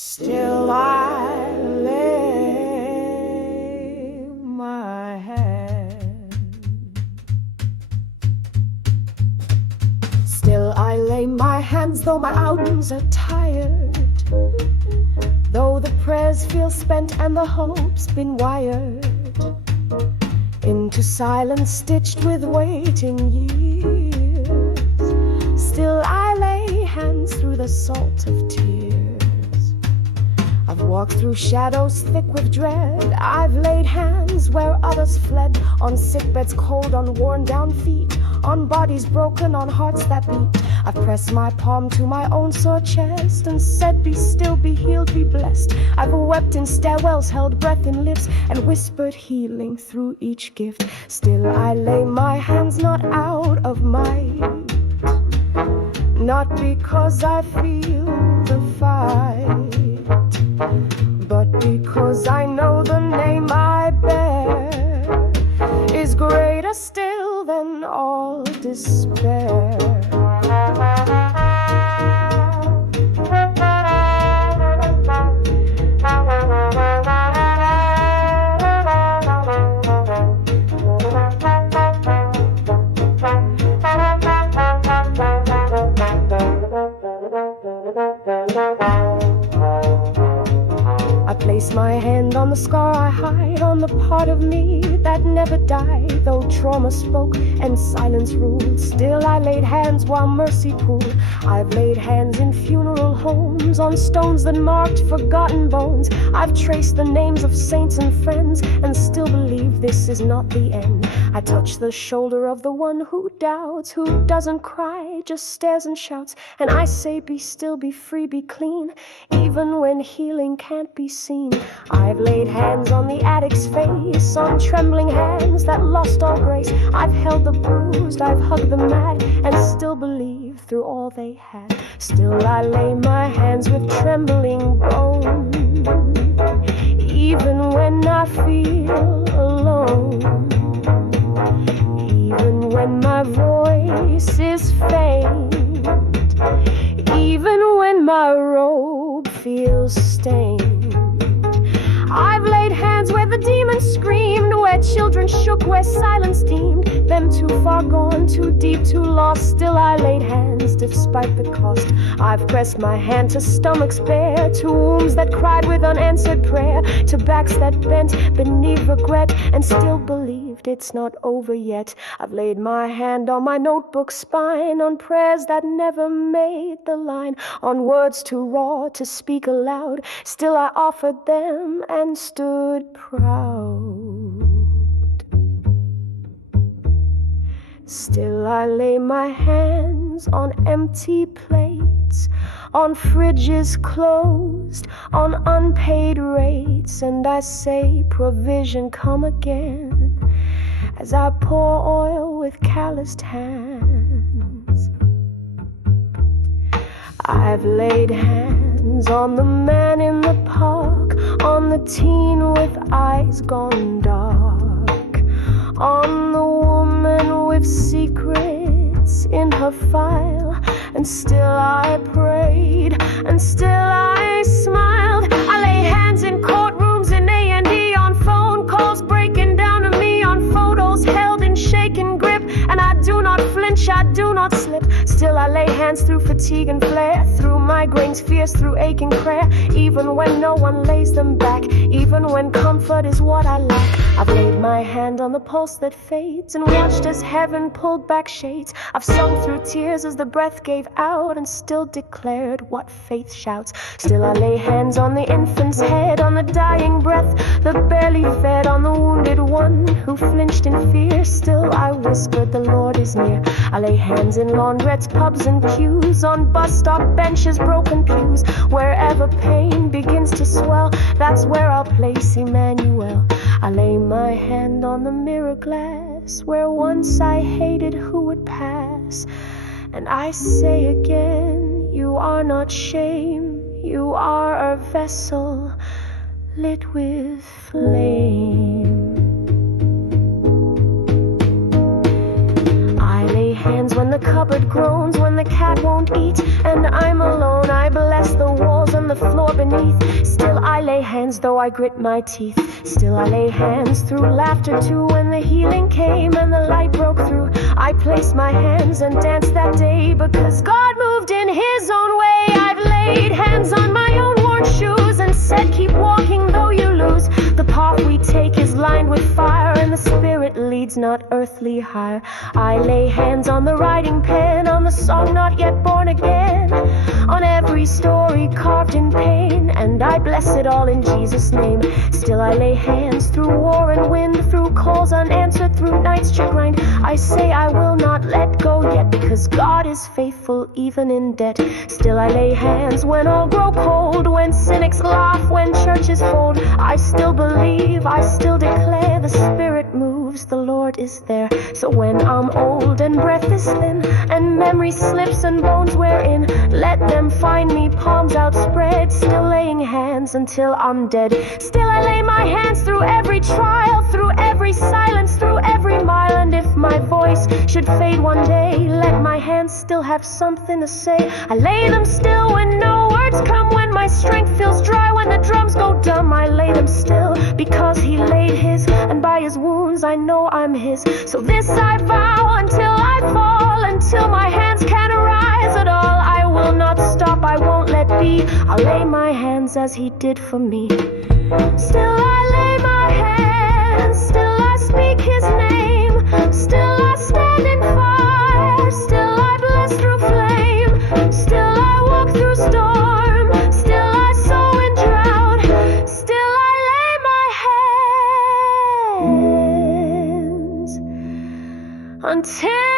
Still I lay my hand. Still I lay my hands, though my arms are tired, though the prayers feel spent and the hope's been wired into silence stitched with waiting years. Still I lay hands through the salt of tears. I've walked through shadows thick with dread. I've laid hands where others fled, on sickbeds cold, on worn down feet, on bodies broken, on hearts that beat. I've pressed my palm to my own sore chest and said, be still, be healed, be blessed. I've wept in stairwells, held breath in lips, and whispered healing through each gift. Still I lay my hands, not out of might, not because I feel the fight, but because I know the name I bear is greater still than all despair. I place my hand on the scar I hide, on the part of me that never died. Though trauma spoke and silence ruled, still I laid hands while mercy pooled. I've laid hands in funeral homes, on stones that marked forgotten bones. I've traced the names of saints and friends, and still believe this is not the end. I touch the shoulder of the one who doubts, who doesn't cry, just stares and shouts. And I say, be still, be free, be clean, even when healing can't be seen. I've laid hands on the addict's face, on trembling hands that lost all grace. I've held the bruised, I've hugged the mad, and still believe through all they had. Still I lay my hands with trembling bone, even when I feel alone, even when my voice is faint, even when my robe feels stained. I've laid hands where the demons screamed, where children shook, where silence deemed them too far gone, too deep, too lost. Still I laid hands despite the cost. I've pressed my hand to stomachs bare, to wombs that cried with unanswered prayer, to backs that bent beneath regret, and still believed it's not over yet. I've laid my hand on my notebook spine, on prayers that never made the line, on words too raw to speak aloud. Still I offered them and stood proud. Still I lay my hands on empty plates, on fridges closed, on unpaid rates, and I say, provision come again, as I pour oil with calloused hands. I've laid hands on the man in the park, on the teen with eyes gone dark, on the woman with secrets in her file. And still I prayed, and still I smiled. I lay hands in courtrooms in A&E, on phone calls breaking down to me, on photos held in shaking grip, and I do not flinch, I do not slip. Still I lay hands through fatigue and flare, through migraines fierce, through aching prayer, even when no one lays them back, even when comfort is what I lack. I've laid my hand on the pulse that fades, and watched as heaven pulled back shades. I've sung through tears as the breath gave out, and still declared what faith shouts. Still I lay hands on the infant's head, on the dying breath that barely fed, on the wounded one who flinched in fear. Still I whispered, the Lord is near. I lay hands in laundrettes, pubs and pews, on bus stop benches, broken pews. Wherever pain begins to swell, that's where I'll place Emmanuel. I lay my hand on the mirror glass, where once I hated who would pass. And I say again, you are not shame, you are a vessel lit with flame. I lay hands when the cupboard groans, when the cat won't eat, and I'm alone. I bless the walls and the floor or beneath. Still I lay hands though I grit my teeth. Still I lay hands through laughter too. When the healing came and the light broke through, I placed my hands and danced that day, because God moved in his own way. I've laid hands on my own worn shoes and said, keep walking though you lose. The path we take is lined with fire, and the spirit leads not earthly higher. I lay hands on the writing pen, on the song not yet born again, on every story carved in pain, and I bless it all in Jesus' name. Still I lay hands through war and wind, through calls unanswered, through nights chagrined. I say I will not let go yet, because God is faithful even in debt. Still I lay hands when all grow cold, when cynics laugh, when churches fold. I still believe, I still declare, the Spirit moves, the Lord is there. So when I'm old and breath is thin, and memory slips and bones wear in, let them find me palms outspread, still laying hands until I'm dead. Still I lay my hands through every trial, through every silence, through every mile. And if my voice should fade one day, let my hands still have something to say. I lay them still when no words come, when my strength feels dry, when the drums go dumb. I lay them still because he laid his, and by his wounds I know I'm his. So this I vow until I fall, until my hands can arise at all. I will not stop, I won't let be. I'll lay my hands as he did for me. Still I lay my hands, still I speak his name, still I stand in fire, still I bless through flame, still I walk through storm, still I sow in drought, still I lay my hands until